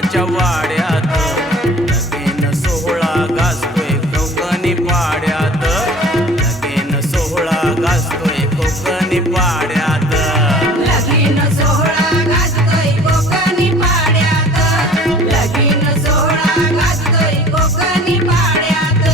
कोकणाच्या वाड्यात लगीन सोहळा गाजतोय कोकणी पाड्यात लगीन सोहळा गाजतोय कोकणी पाड्यात लगीन सोहळा गाजतोय कोकणी पाड्यात लगीन सोहळा गाजतोय कोकणी पाड्यात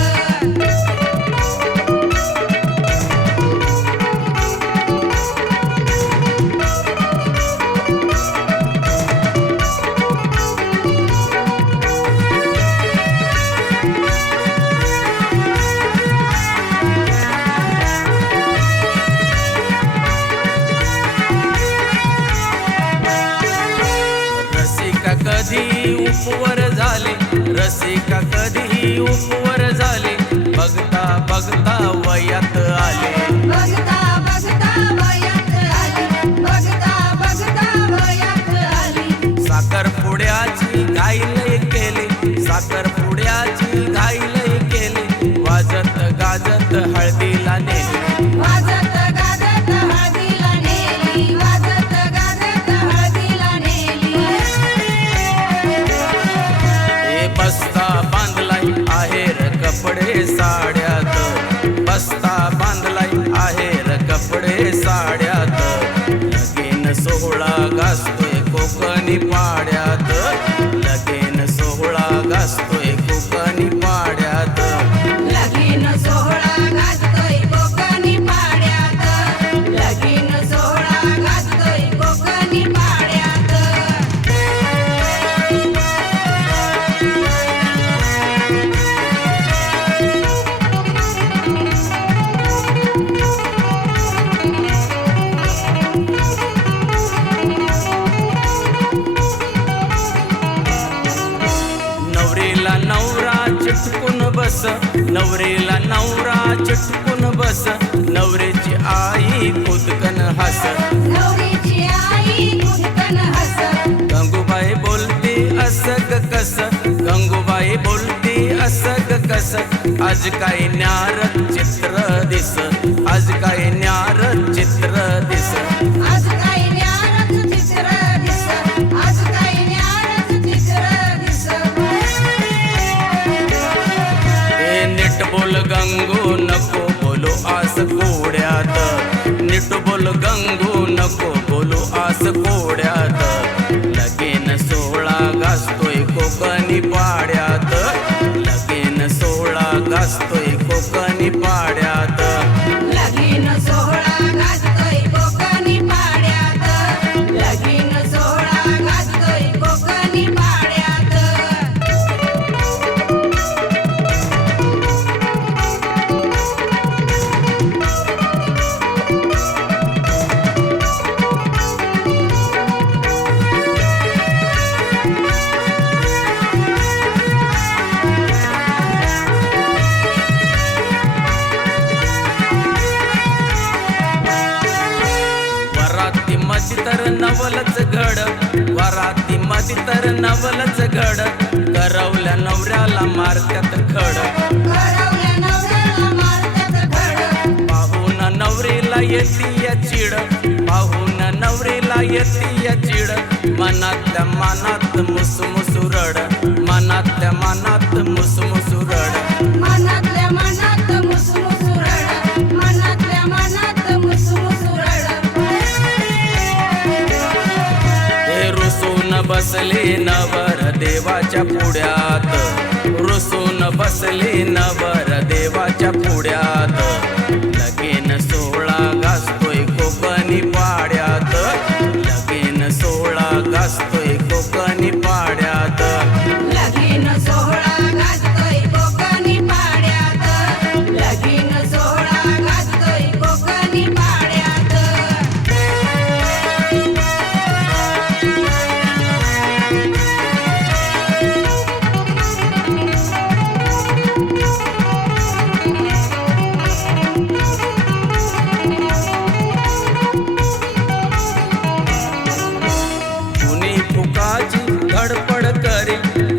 कधी उपवर झाले रसिका कधी उपवर झाले बघता बघता वयात आले बघता बघता वयात आली बघता बघता वयात आली साखरपुड्याची घाईलय केली साखरपुड्याची घाईलय केली वाजत गाजत हळदीला नेली वाजत गाजत हळदीला नेली वाजत गाजत हळदीला नेली बस्ता बांधलाय आहेर कपडे साड्यात बस्ता बांधलाय आहेर कपडे साड्यात लगीन सोहळा गाजतोय कोकणी पाड्यात लगीन सोहळा गाजतोय कोकणी पाड्यात लगीन सोहळा गाजतोय कोकणी पाड्यात लगीन सोहळा गाजतोय कोकणी पाड्यात नवरीला नवरा चिटकून बस नवरीला नवरा चिटकून बस नवरीची आई खुदकन हस नवरीची आई खुदकन हस गंगूबाई बोलती असग कस गंगूबाई बोलती असग कस आज काय न्यार चित्र दिस आज काय न्यार चित्र दिस आज काय न्यारच चित्र दिस आज काय न्यारच चित्र दिस हे नीट बोल गंगू नको बोलू आस कोड्यात नीट बोल गंगू नको बोलू आस कोड्यात लगीन सोहळा गाजतोय कोकणी पाड्यात लगीन सोहळा गाजतोय कोकणी पाड्यात लगीन सोहळा गाजतोय कोकणी पाड्यात लगीन सोहळा गाजतोय कोकणी पाड्यात वराती मधी तर नवलच घड वराती मधी तर नवलच घड करवल्या नवऱ्याला मारत्यात खड करवल्या नवऱ्याला मारतात घड पाहून नवरीला येती या चिड पाहून नवरीला येती या चिड मनातल्या मनात मुसमुसुरड मनातल्या मनात मुसमुसुरड मनातल्या मनात मुसमुसुरड मनातल्या मनात मुसमुसुरड हे रुसून बसले नवर देवाच्या पुढ्यात रुसून बसले नवर देवाच्या पुढ्यात लगीन सोहळा गाजतोय कोकणी पाड्यात लगीन सोहळा गाजतोय कोकणी पाड्यात लगीन सोहळा गाजतोय कोकणी पाड्यात लगीन सोहळा गाजतोय कोकणी पाड्यात उन्ही फुकाची धडपड करी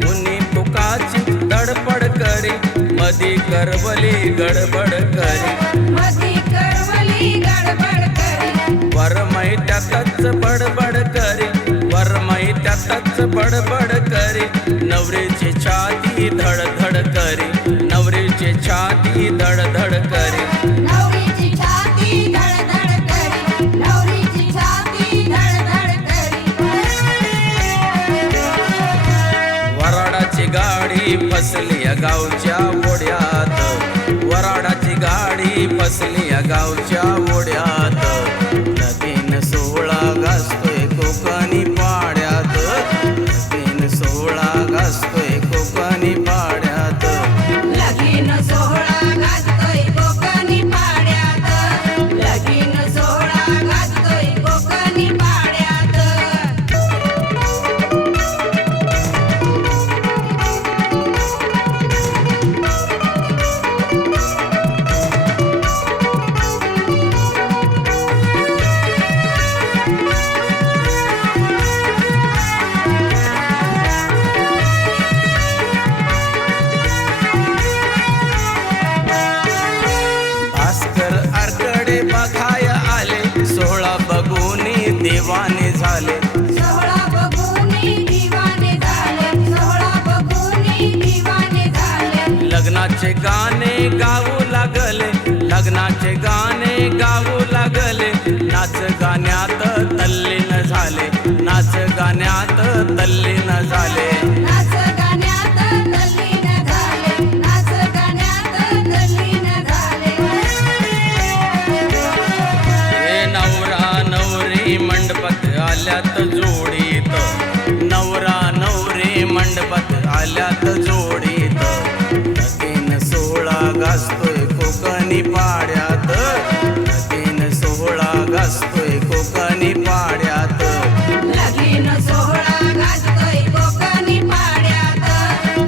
उन्ही फुकाची धडपड करी मधी करवली गडबड करी मधी करवली गडबड करी वर मैत्यातच बडबड करी वर मैत्यात त्यातच बडबड करी नवरीची छाती धडधड करी नवरीची छाती धडधड करी नवरीची छाती धडधड करी नवरीची छाती धडधड करी वराडाची गाडी फसली या गावच्या ओढ्यात वराडाची गाडी फसली या गावच्या ओढ्यात लगीन सोहळा गाजतोय कोकणी पाड्यात लगीन सोहळा गाजतोय कोकणी पाड्यात लगीन सोहळा गाजतोय कोकणी पाड्यात लगीन सोहळा गाजतोय कोकणी पाड्यात भास्कर आरकडे बघाय आले सोहळा बघूनी दिवाने झाले सोहळा बघूनी दिवाने झाले सोहळा बघूनी दिवाने झाले लग्नाचे गाणे गाऊ लागले लग्नाचे गाणे गाऊ लागले नाच गाण्यात तल्लीन झाले नाच गाण्यात तल्लीन झाले नाच गाण्यात तल्लीन झाले नाच गाण्यात तल्लीन झाले हे नवरा नवरी मंडपात आल्यात जोडीत नवरा नवरी मंडपात आल्यात जोडीत लगीन सोहळा गाजतोय कोकणी पाड्यात लगीन सोहळा गाजतोय कोकणी पाड्यात लगीन सोहळा गाजतोय कोकणी पाड्यात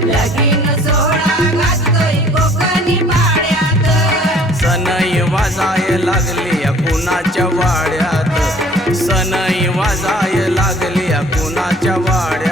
लगीन सोहळा गाजतोय कोकणी पाड्यात सनई वाजाय लागली या कुणाच्या वाड्यात सनई वाजाय लागली या कुणाच्या वाड्यात